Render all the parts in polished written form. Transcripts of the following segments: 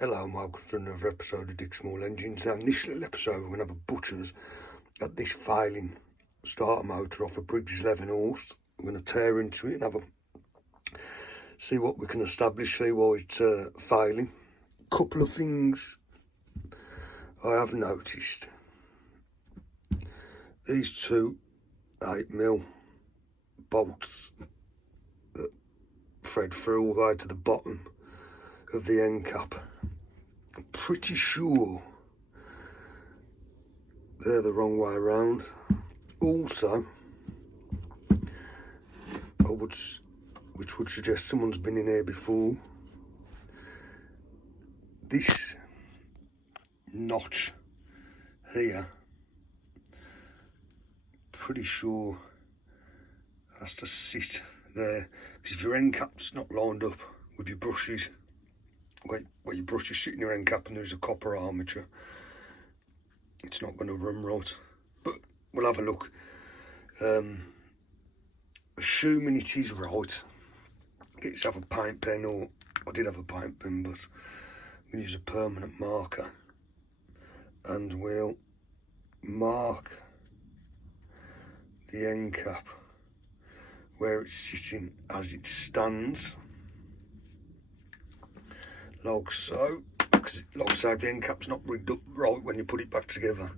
Hello and welcome to another episode of Dick Small Engines. Now in this little episode we're going to have a butcher's at this failing starter motor off a Briggs 11 horse. We're going to tear into it and have a see what we can establish, see why it's failing. Couple of things I have noticed. These two 8mm bolts that thread through all the way to the bottom of the end cap. I'm pretty sure they're the wrong way around. Also, which would suggest someone's been in here before, this notch here, pretty sure has to sit there, because if your end cap's not lined up with your brushes, where your brush is sitting your end cap and there's a copper armature, it's not going to run right. But we'll have a look. Assuming it is right, let's have a paint pen, or I did have a paint pen, but I'm going to use a permanent marker and we'll mark the end cap where it's sitting as it stands, like so. Because like I say, if the end cap's not rigged up right when you put it back together,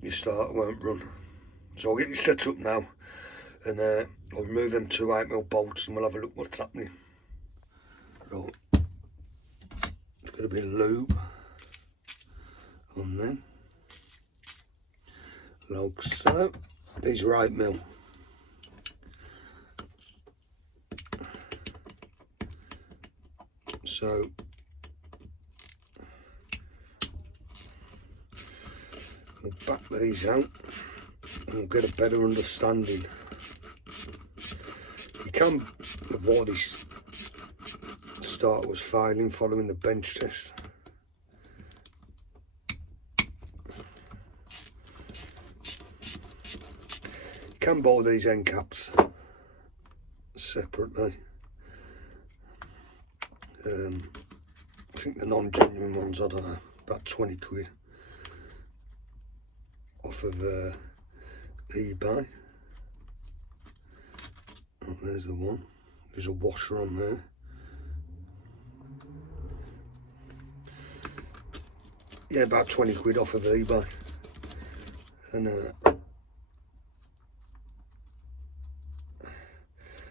your starter won't run. So I'll get it set up now, and I'll remove them two 8mm bolts and we'll have a look what's happening. Right, it's got a bit of lube on them, like so. These are 8mm. So we'll back these out and we'll get a better understanding. You can of why this starter was failing following the bench test. You can buy these end caps separately. I think the non-genuine ones, I don't know, about 20 quid off of eBay. Oh, there's the one. There's a washer on there. Yeah, about 20 quid off of eBay. And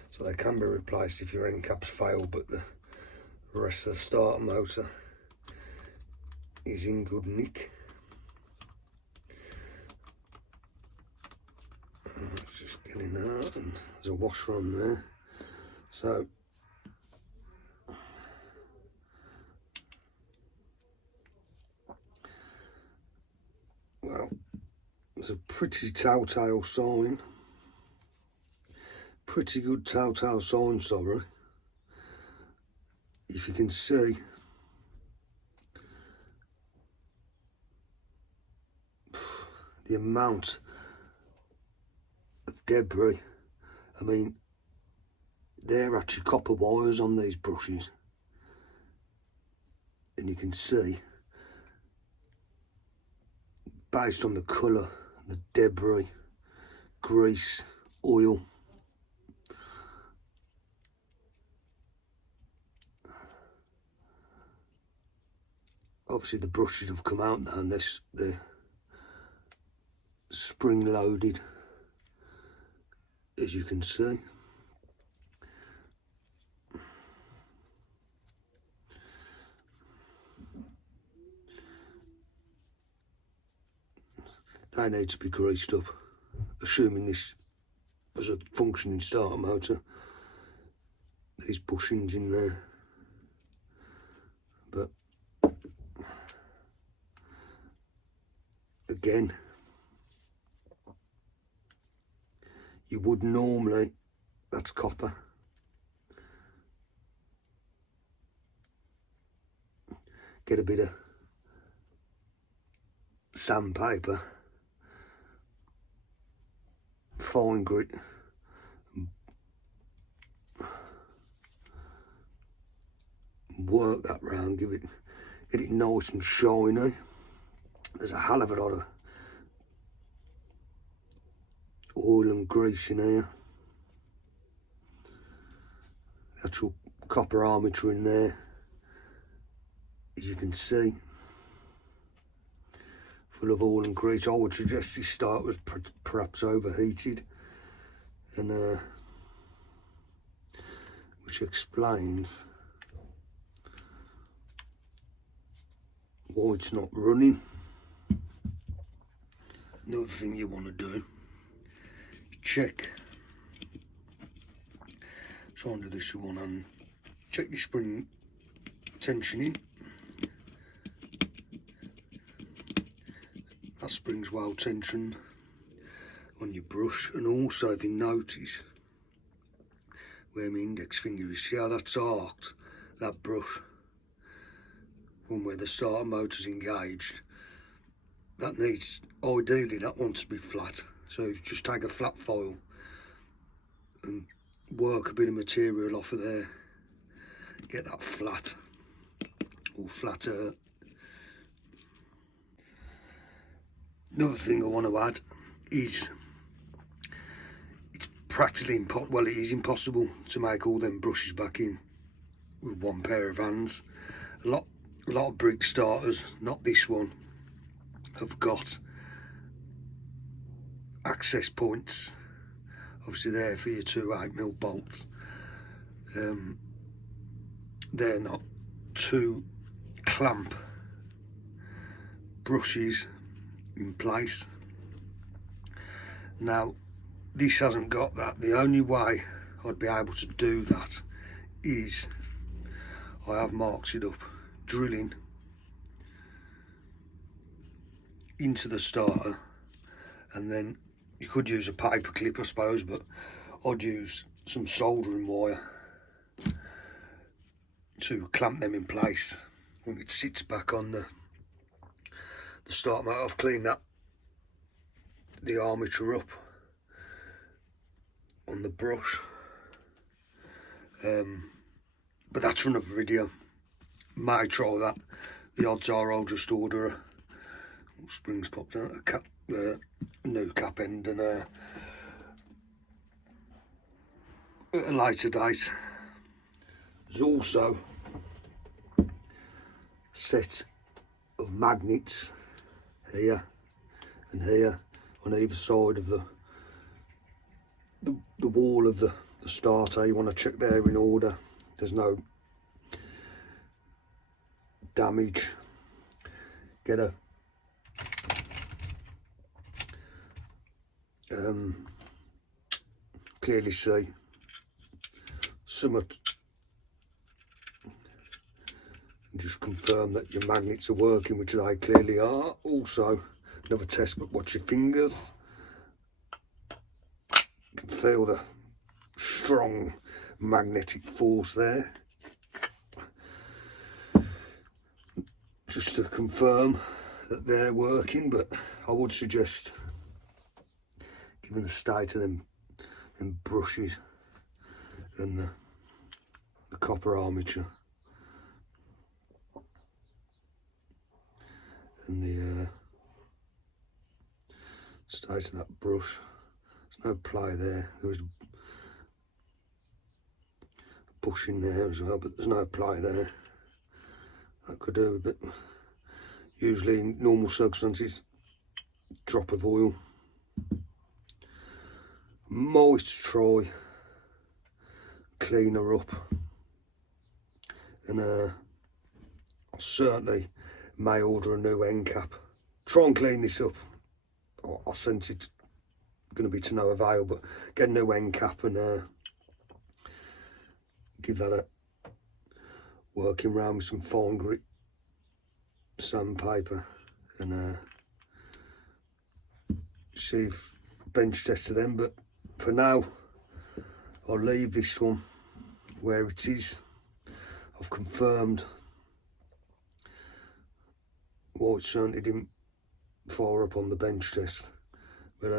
so they can be replaced if your end caps fail, but the rest of the starter motor is in good nick. Just getting out, and there's a washer on there. So well, there's a pretty telltale sign. Pretty good telltale sign, sorry. If you can see, the amount of debris. I mean, they're actually copper wires on these brushes, and you can see, based on the colour, the debris, grease, oil. Obviously the brushes have come out now and they're spring loaded, as you can see. They need to be greased up, assuming this was a functioning starter motor. These bushings in there, but again, you would normally, that's copper, get a bit of sandpaper, fine grit, work that round, get it nice and shiny. There's a hell of a lot of oil and grease in here. The actual copper armature in there, as you can see, full of oil and grease. I would suggest this start was perhaps overheated, and which explains why it's not running. Another thing you want to do, check, try and do this with one hand, check the spring tensioning. That spring's well tensioned on your brush, and also if you notice where my index finger is, see how that's arced, that brush, from where the starter motor's engaged. That needs, ideally that wants to be flat, so just take a flat file and work a bit of material off of there, get that flat or flatter. Another thing I want to add is it's practically impossible, well, it is impossible to make all them brushes back in with one pair of hands. A lot of Briggs starters, not this one, have got access points, obviously there for your 2 8mm bolts. They're not to clamp brushes in place. Now this hasn't got that. The only way I'd be able to do that is I have marked it up, drilling into the starter, and then you could use a paper clip I suppose, but I'd use some soldering wire to clamp them in place when it sits back on the starter motor. I've cleaned the armature up on the brush, but that's for another video. May try that. The odds are I'll just order a springs popped out, a cap, new cap end, and at a later date. There's also a set of magnets here and here on either side of the wall of the starter. You want to check they're in order, there's no damage. Get a clearly see somewhat, and just confirm that your magnets are working, which they clearly are. Also another test, but watch your fingers. You can feel the strong magnetic force there, just to confirm that they're working. But I would suggest, given the state of them brushes and the copper armature and the state of that brush, there's no play there. There is a bush in there as well, but there's no play there. That could do a bit. Usually in normal circumstances, drop of oil. Might try clean her up, and I certainly may order a new end cap. Try and clean this up. I sense it's going to be to no avail, but get a new end cap and give that a working round with some fine grit sandpaper, and see if bench test to them. But for now, I'll leave this one where it is. I've confirmed why it certainly didn't fire up on the bench test, but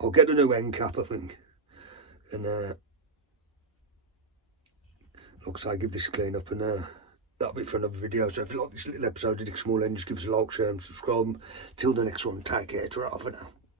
I'll get a new end cap, I think, and like I say, give this a clean up, and that'll be for another video. So if you like this little episode of Dick Small End, just give us a like, share and subscribe. Till the next one, take care, ta-ra for now.